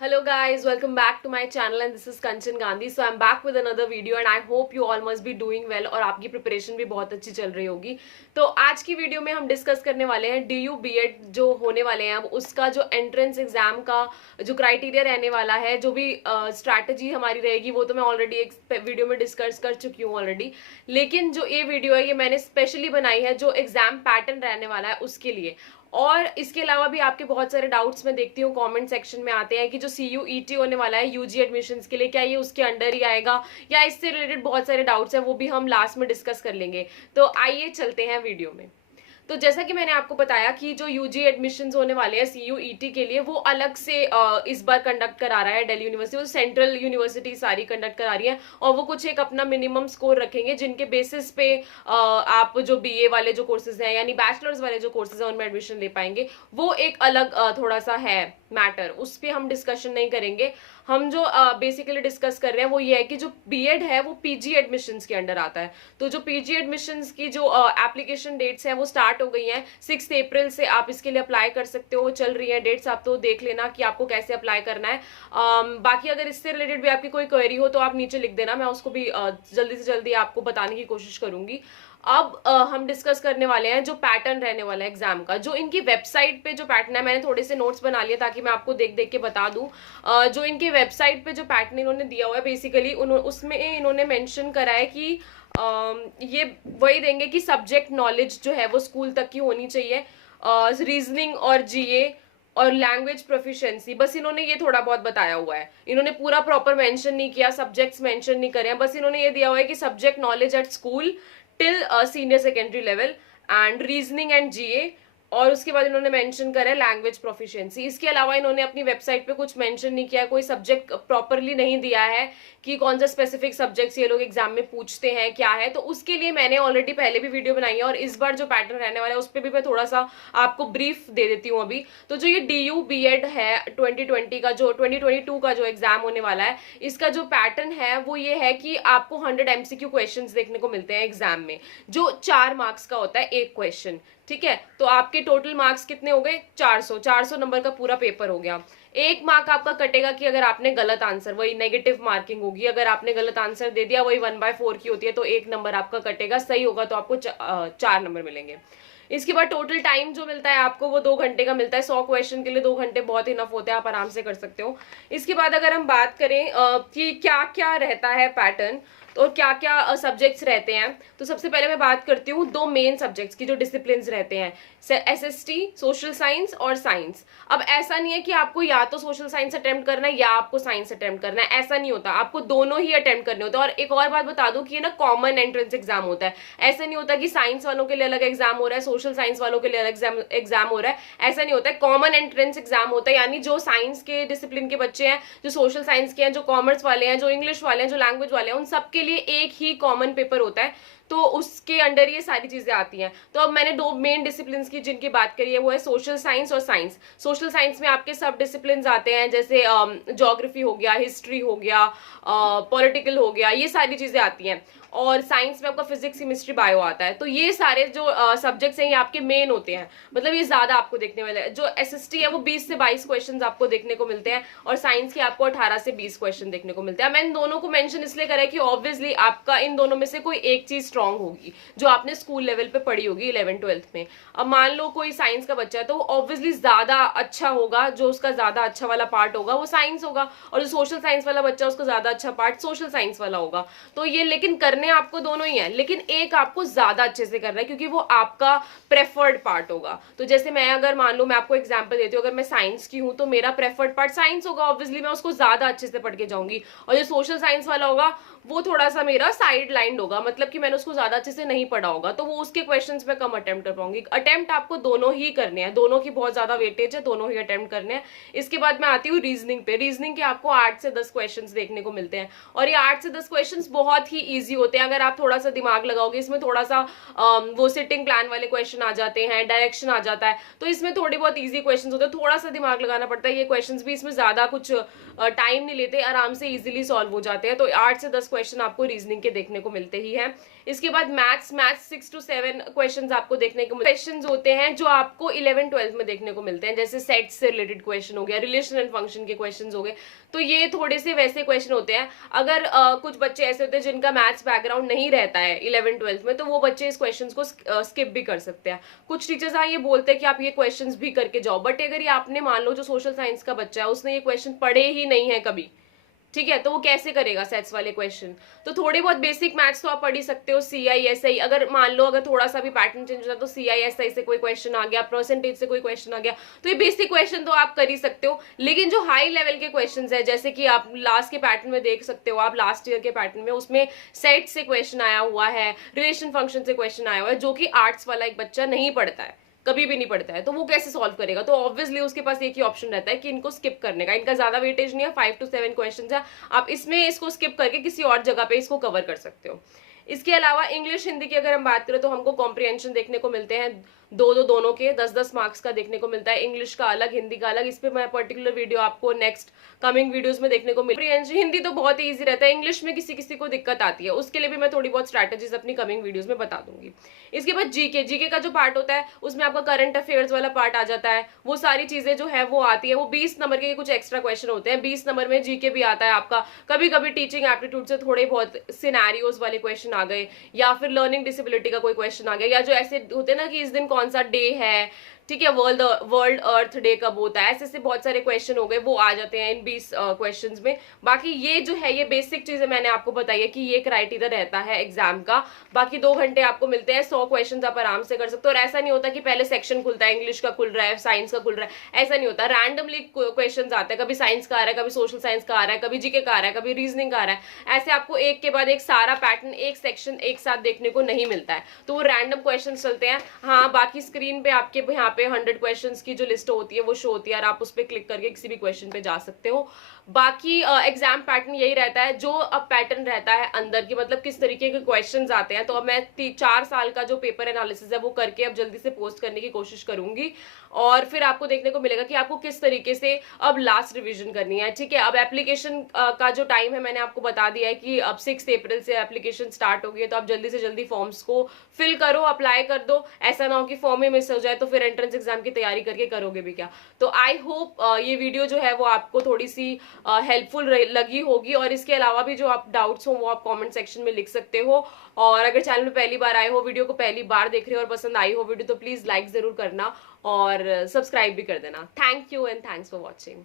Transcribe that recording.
Hello guys, welcome back to my channel and this is Kanchan Gandhi. So I'm back with another video and I hope you all must be doing well और आपकी preparation भी बहुत अच्छी चल रही होगी। तो आज की वीडियो में हम डिस्कस करने वाले हैं DU BEd जो होने वाले हैं, अब उसका जो एंट्रेंस एग्जाम का जो क्राइटेरिया रहने वाला है, जो भी स्ट्रैटेजी हमारी रहेगी वो तो मैं ऑलरेडी एक वीडियो में डिस्कस कर चुकी हूँ ऑलरेडी। लेकिन जो ये वीडियो है ये मैंने स्पेशली बनाई है जो एग्जाम पैटर्न रहने वाला है उसके लिए। और इसके अलावा भी आपके बहुत सारे डाउट्स मैं देखती हूँ कमेंट सेक्शन में आते हैं कि जो CUET होने वाला है यूजी एडमिशन्स के लिए, क्या ये उसके अंडर ही आएगा या इससे रिलेटेड बहुत सारे डाउट्स हैं, वो भी हम लास्ट में डिस्कस कर लेंगे। तो आइए चलते हैं वीडियो में। तो जैसा कि मैंने आपको बताया कि जो यूजी एडमिशन्स होने वाले हैं CUET के लिए वो अलग से इस बार कंडक्ट करा रहा है दिल्ली यूनिवर्सिटी, वो सेंट्रल यूनिवर्सिटी सारी कंडक्ट करा रही है और वो कुछ एक अपना मिनिमम स्कोर रखेंगे जिनके बेसिस पे आप जो BA वाले जो कोर्सेज हैं यानी बैचलर्स वाले जो कोर्सेज हैं उनमें एडमिशन ले पाएंगे। वो एक अलग थोड़ा सा है मैटर, उस पर हम डिस्कशन नहीं करेंगे। हम जो बेसिकली डिस्कस कर रहे हैं वो ये है कि जो BEd है वो PG एडमिशन्स के अंडर आता है। तो जो PG एडमिशन्स की जो एप्लीकेशन डेट्स हैं वो स्टार्ट हो गई हैं। 6 अप्रैल से आप इसके लिए अप्लाई कर सकते हो, चल रही है डेट्स, आप तो देख लेना कि आपको कैसे अप्लाई करना है। बाकी अगर इससे रिलेटेड भी आपकी कोई क्वेरी हो तो आप नीचे लिख देना, मैं उसको भी जल्दी से जल्दी आपको बताने की कोशिश करूंगी। अब हम डिस्कस करने वाले हैं जो पैटर्न रहने वाला है एग्जाम का। जो इनकी वेबसाइट पे जो पैटर्न है, मैंने थोड़े से नोट्स बना लिए ताकि मैं आपको देख देख के बता दूं। जो इनकी वेबसाइट पे जो पैटर्न इन्होंने दिया हुआ है बेसिकली उसमें इन्होंने मेंशन करा है कि ये वही देंगे कि सब्जेक्ट नॉलेज जो है वो स्कूल तक की होनी चाहिए, रीजनिंग और GA और लैंग्वेज प्रोफिशिएंसी, बस इन्होंने ये थोड़ा बहुत बताया हुआ है। इन्होंने पूरा प्रॉपर मेंशन नहीं किया, सब्जेक्ट्स मेंशन नहीं करे हैं, बस इन्होंने ये दिया हुआ है कि subject knowledge at school till senior secondary level and reasoning and GA, और उसके बाद इन्होंने मेंशन करा है लैंग्वेज प्रोफिशिएंसी। इसके अलावा इन्होंने अपनी वेबसाइट पे कुछ मेंशन नहीं किया, कोई सब्जेक्ट प्रॉपरली नहीं दिया है कि कौन सा स्पेसिफिक सब्जेक्ट्स ये लोग एग्जाम में पूछते हैं क्या है। तो उसके लिए मैंने ऑलरेडी पहले भी वीडियो बनाई है और इस बार जो पैटर्न रहने वाला है उस पर भी मैं थोड़ा सा आपको ब्रीफ दे देती हूँ अभी। तो जो ये DU BEd है 2020 का, जो 2022 का जो एग्जाम होने वाला है, इसका जो पैटर्न है वो ये है कि आपको 100 MCQ क्वेश्चन देखने को मिलते हैं एग्जाम में, जो 4 मार्क्स का होता है एक क्वेश्चन। ठीक है, तो आपके टोटल मार्क्स कितने हो गए? 400 नंबर का पूरा पेपर हो गया। 1 मार्क आपका कटेगा कि अगर आपने गलत आंसर, वही नेगेटिव मार्किंग होगी, अगर आपने गलत आंसर दे दिया वही 1/4 की होती है तो 1 नंबर आपका कटेगा, सही होगा तो आपको 4 नंबर मिलेंगे। इसके बाद टोटल टाइम जो मिलता है आपको वो 2 घंटे का मिलता है। 100 क्वेश्चन के लिए 2 घंटे बहुत इनफ होते हैं, आप आराम से कर सकते हो। इसके बाद अगर हम बात करें कि क्या क्या रहता है पैटर्न और क्या क्या सब्जेक्ट्स रहते हैं, तो सबसे पहले मैं बात करती हूँ 2 मेन सब्जेक्ट्स की जो डिसिप्लिन रहते हैं, SST सोशल साइंस और साइंस। अब ऐसा नहीं है कि आपको या तो सोशल साइंस अटेम्प्ट करना है या आपको साइंस अटेम्प्ट करना है, ऐसा नहीं होता, आपको दोनों ही अटेम्प्ट करने होते हैं। और एक और बात बता दूं कि ये ना कॉमन एंट्रेंस एग्जाम होता है, ऐसा नहीं होता कि साइंस वालों के लिए अलग एग्जाम हो रहा है, सोशल साइंस वालों के लिए अलग एग्जाम हो रहा है, ऐसा नहीं होता है। कॉमन एंट्रेंस एग्जाम होता है, यानी जो साइंस के डिसिप्लिन के बच्चे हैं, जो सोशल साइंस के हैं, जो कॉमर्स वाले हैं, जो इंग्लिश वाले हैं, जो लैंग्वेज वाले हैं, उन सबके लिए एक ही कॉमन पेपर होता है, तो उसके अंडर ये सारी चीजें आती हैं। तो अब मैंने 2 मेन डिसिप्लिन की जिनकी बात करी है वो है सोशल साइंस और साइंस। सोशल साइंस में आपके सब डिसिप्लिन आते हैं, जैसे ज्योग्राफी हो गया, हिस्ट्री हो गया, पॉलिटिकल हो गया, ये सारी चीजें आती हैं। और साइंस में आपका फिजिक्स, केमिस्ट्री, बायो आता है। तो ये सारे जो सब्जेक्ट्स हैं ये आपके मेन होते हैं, मतलब ये ज्यादा आपको देखने वाले हैं। जो SST है वो 20 से 22 क्वेश्चन आपको देखने को मिलते हैं और साइंस के आपको 18 से 20 क्वेश्चन देखने को मिलते हैं। मैंने दोनों को मेंशन इसलिए करा है कि ऑब्वियसली आपका इन दोनों में से कोई एक चीज स्ट्रांग होगी जो आपने स्कूल लेवल पे पढ़ी होगी 11th-12th में। अब मान लो कोई साइंस का बच्चा है तो ऑब्वियसली ज्यादा अच्छा होगा, जो उसका ज्यादा अच्छा वाला पार्ट होगा वो साइंस होगा, और जो सोशल साइंस वाला बच्चा उसका ज्यादा अच्छा पार्ट सोशल साइंस वाला होगा। तो ये लेकिन करने आपको दोनों ही है, लेकिन एक आपको ज्यादा अच्छे से करना है क्योंकि वो आपका प्रेफर्ड पार्ट होगा। तो जैसे मैं अगर मान लो, मैं आपको एग्जांपल देती हूँ, अगर मैं साइंस की हूँ तो मेरा प्रेफर्ड पार्ट साइंस होगा, ऑब्वियसली मैं उसको ज्यादा अच्छे से पढ़ के जाऊंगी। और जो सोशल साइंस वाला होगा वो थोड़ा सा मेरा साइड लाइन होगा, मतलब कि मैंने उसको ज्यादा अच्छे से नहीं पढ़ा होगा, तो वो उसके क्वेश्चंस में कम अटेम्प्ट कर पाऊंगी। अटेम्प्ट आपको दोनों ही करने हैं, दोनों की बहुत ज्यादा वेटेज है, दोनों ही अटेम्प्ट करने हैं। इसके बाद मैं आती हूँ रीजनिंग पे। रीजनिंग के आपको 8 से 10 क्वेश्चन देखने को मिलते हैं और ये 8 से 10 क्वेश्चन बहुत ही ईजी होते हैं अगर आप थोड़ा सा दिमाग लगाओगे। इसमें थोड़ा सा वो सिटिंग प्लान वाले क्वेश्चन आ जाते हैं, डायरेक्शन आ जाता है, तो इसमें थोड़ी बहुत ईजी क्वेश्चन होते हैं, थोड़ा सा दिमाग लगाना पड़ता है। ये क्वेश्चन भी इसमें ज्यादा कुछ टाइम नहीं लेते, आराम से इजीली सॉल्व हो जाते हैं। तो 8 से 10 क्वेश्चन आपको रीजनिंग के देखने को मिलते ही हैं। इसके बाद मैथ्स 6 to 7 क्वेश्चंस आपको देखने को क्वेश्चंस होते हैं जो आपको 11-12 में देखने को मिलते हैं, जैसे सेट से रिलेटेड क्वेश्चन हो गया, रिलेशन एंड फंक्शन के क्वेश्चंस हो गए। तो ये थोड़े से वैसे क्वेश्चन होते हैं। अगर कुछ बच्चे ऐसे होते हैं जिनका मैथ्स बैकग्राउंड नहीं रहता है 11-12 में, तो वो बच्चे इस क्वेश्चंस को स्किप भी कर सकते हैं। कुछ टीचर्स ये बोलते हैं कि आप ये क्वेश्चंस भी करके जाओ, बट अगर ये आपने मान लो जो सोशल साइंस का बच्चा है उसने ये क्वेश्चन पढ़े ही नहीं है कभी, ठीक है, तो वो कैसे करेगा सेट्स वाले क्वेश्चन। तो थोड़े बहुत बेसिक मैथ्स तो आप पढ़ ही सकते हो, CISI, अगर मान लो अगर थोड़ा सा भी पैटर्न चेंज होता है तो CISI से कोई क्वेश्चन आ गया, परसेंटेज से कोई क्वेश्चन आ गया, तो ये बेसिक क्वेश्चन तो आप कर ही सकते हो। लेकिन जो हाई लेवल के क्वेश्चन है, जैसे कि आप लास्ट के पैटर्न में देख सकते हो, आप लास्ट ईयर के पैटर्न में उसमें सेट से क्वेश्चन आया हुआ है, रिलेशन फंक्शन से क्वेश्चन आया हुआ है, जो कि आर्ट्स वाला एक बच्चा नहीं पढ़ता है, कभी भी नहीं पढ़ता है, तो वो कैसे सॉल्व करेगा। तो ऑब्वियसली उसके पास एक ही ऑप्शन रहता है कि इनको स्किप करने का। इनका ज्यादा वेटेज नहीं है, 5 to 7 क्वेश्चंस है, आप इसमें इसको स्किप करके किसी और जगह पे इसको कवर कर सकते हो। इसके अलावा इंग्लिश हिंदी की अगर हम बात करें तो हमको कॉम्प्रिहेंशन देखने को मिलते हैं, दोनों के 10-10 मार्क्स का देखने को मिलता है। इंग्लिश का अलग, हिंदी का अलग। इस पे मैं पर्टिकुलर वीडियो आपको नेक्स्ट कमिंग वीडियोस में देखने को मिलेगी। हिंदी तो बहुत ही ईजी रहता है, इंग्लिश में किसी किसी को दिक्कत आती है, उसके लिए भी मैं थोड़ी बहुत स्ट्रैटेजीज अपनी कमिंग वीडियोस में बता दूंगी। इसके बाद जीके का जो पार्ट होता है उसमें आपका करंट अफेयर्स वाला पार्ट आ जाता है। वो सारी चीजें जो है वो आती है, वो 20 नंबर के कुछ एक्स्ट्रा क्वेश्चन होते हैं। 20 नंबर में जीके भी आता है आपका। कभी कभी टीचिंग एप्टीट्यूड से थोड़े बहुत सिनेरियोज वाले क्वेश्चन आ गए, या फिर लर्निंग डिसेबिलिटी का कोई क्वेश्चन आ गया, या जो ऐसे होते हैं ना कि इस दिन कौन सा डे है, ठीक है, वर्ल्ड अर्थ डे कब होता है, ऐसे बहुत सारे क्वेश्चन हो गए, वो आ जाते हैं इन 20 क्वेश्चंस में। बाकी ये जो है ये बेसिक चीजें मैंने आपको बताई है कि ये क्राइटेरिया रहता है एग्जाम का। बाकी 2 घंटे आपको मिलते हैं, 100 क्वेश्चन आप आराम से कर सकते हो। और ऐसा नहीं होता कि पहले सेक्शन खुलता है, इंग्लिश का खुल रहा है, साइंस का खुल रहा है, ऐसा नहीं होता। रैंडमली क्वेश्चन आते हैं, कभी साइंस का आ रहा है, कभी सोशल साइंस का आ रहा है, कभी जीके का आ रहा है, कभी रीजनिंग का आ रहा है। ऐसे आपको एक के बाद एक सारा पैटर्न, एक सेक्शन एक साथ देखने को नहीं मिलता है, तो वो रैंडम क्वेश्चन चलते हैं। हाँ, बाकी स्क्रीन पे आपके यहाँ पे 100 क्वेश्चन की जो लिस्ट होती है वो शो होती है, और आप उस पर क्लिक करके किसी भी क्वेश्चन पे जा सकते हो। बाकी एग्जाम पैटर्न यही रहता है, जो अब पैटर्न रहता है अंदर की, मतलब किस तरीके के क्वेश्चंस आते हैं। तो अब मैं 4 साल का जो पेपर एनालिसिस है वो करके अब जल्दी से पोस्ट करने की कोशिश करूंगी, और फिर आपको देखने को मिलेगा कि आपको किस तरीके से अब लास्ट रिवीजन करनी है, ठीक है। अब एप्लीकेशन का जो टाइम है मैंने आपको बता दिया है कि अब 6 अप्रैल से एप्लीकेशन स्टार्ट हो गई है, तो आप जल्दी से जल्दी फॉर्म्स को फिल करो, अप्लाई कर दो। ऐसा ना हो कि फॉर्म ही मिस हो जाए तो फिर एंट्रेंस एग्जाम की तैयारी करके करोगे भी क्या। तो आई होप ये वीडियो जो है वो आपको थोड़ी सी हेल्पफुल लगी होगी, और इसके अलावा भी जो आप डाउट्स हो वो आप कमेंट सेक्शन में लिख सकते हो। और अगर चैनल में पहली बार आए हो, वीडियो को पहली बार देख रहे हो और पसंद आई हो वीडियो, तो प्लीज लाइक जरूर करना और सब्सक्राइब भी कर देना। Thank you and thanks for watching.